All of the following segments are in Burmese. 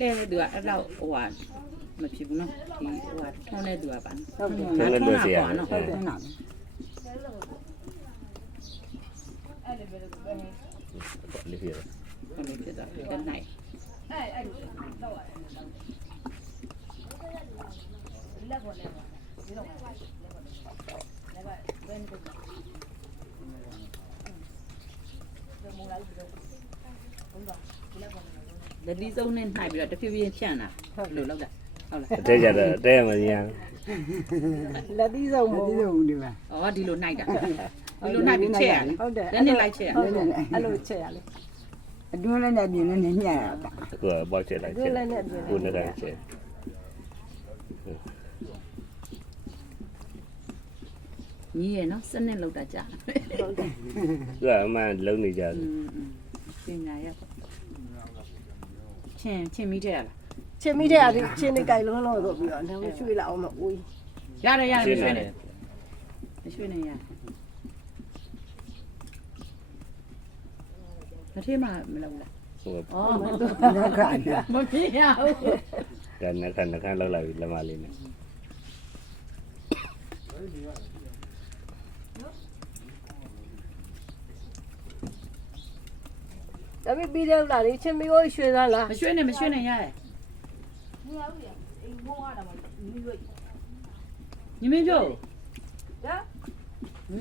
လဲသူကအဲ့လောက်ဟိုဟာမဖြစ်ဘူးနော်ဒီဟိုဟာထုံးတဲ့သူကပါနော် ဟုတ်တယ် ထုံးတဲ့လူစီရနော် ဟုတ်တယ်နော် လေးပြရ ဘယ်လိုဖြစ်တော့တနိုင်လက်ဒီစုံနဲ့နှိုက်ပြီးတော့တဖြည်းဖြည်းဖြန့်တာဟုတ်လို့လောက်တာဟုတ်လား တဲ့ကြတော့တဲ့မရ လက်သီးဆုံးမဟုတ်ဘူးဒီမှာ ဩဒီလိုနှိုက်တာဒီလိုနှိုက်ပြီးချက်ရတယ် ဟုတ်တယ် လက်နဲ့လိုက်ချက်ရ ဟုတ်တယ်အဲ့လိုချက်ရလေအတွင်းလည်းနဲ့ပြင်းလည်းညက်ရတာ ကိုပေါက်ချက်လိုက်ချက်ကိုနဲ့တိုင်းချက် ညီရနော်စနစ်လောက်တာကြာ ဟုတ်တယ် သူကအမှန်လုံးနေကြတယ် ပညာရချင်းမိတဲ့ရလား ချင်းမိတဲ့အားချင်းနေကြိုင်လုံးလုံးဆိုပြီးတော့လည်းရွှေ့လာအောင်မဦး ရတယ်ရွှေ့နေရွှေ့နေရမထေးမမလုပ်လား ဟို อ๋อ လက်ခါညာ မဖြစ်ရဘူး ဒါနဲ့ခန်းလောက်လာပြီလက်မလေးနဲ့ ဒါပေမဲ့ပြီးတဲ့လာလေချင်းမီကိုရွှေသားလား မရွှေ့နဲ့ရတယ်ညီမပြော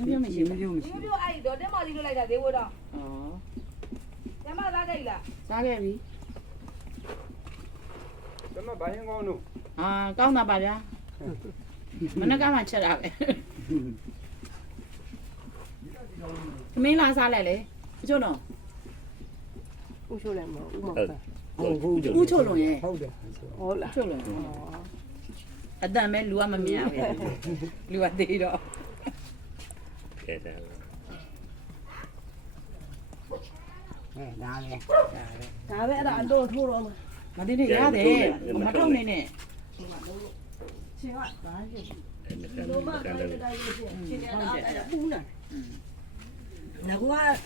ညီမမရှိဘူး မရှိ ဒီလိုအဲ့တော့တက်မလေးလွတ်လိုက်တာသေးဘူးတော့ อ๋อ ကျမသားကြိတ်လား စားခဲ့ပြီ 怎么白天光弄？ အာကောင်းတာပါဗျာမနေ့ကမှချက်တာပဲသမင်းလာစားလိုက်လေကျုံတော့ ဦးချိုးလည်းမဟုတ်ဦးမ ဟုတ် ဟုတ် ဟုတ် ဦးချိုလုံးရဲ့ 好的。 ဟုတ်လား ချိုလုံးအတန်ပဲလူကမမြင်ရဘူးလူကသေးတော့ ကဲတယ် အဲဒါလေ ဒါပဲ ဒါပဲအဲ့ဒါအတော့ထိုးတော့မှာ မသိနေရတယ်မထုံနေနဲ့ ချင်းက ဘာဖြစ် အဲ့ဒါ လုံးမ က တိုင်း လည်း တိုင်းချင်းနေတာအဲ့ပူးလာငါက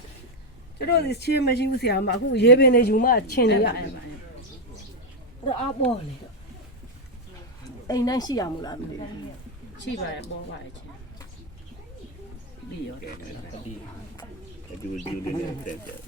ကျတော့ဒီချင်းမရှိဘူးဆရာမအခုရေပင်နေယူမှချင်းနေရအဲ့ဒါအပေါ်လေအိမ်တိုင်းရှိရမို့လားမသိဘူး ရှိပါတယ်ပေါ်ပါတယ်ချင်းပြီးရောတယ် ဒီအကျိုးလေးနဲ့တက်တယ်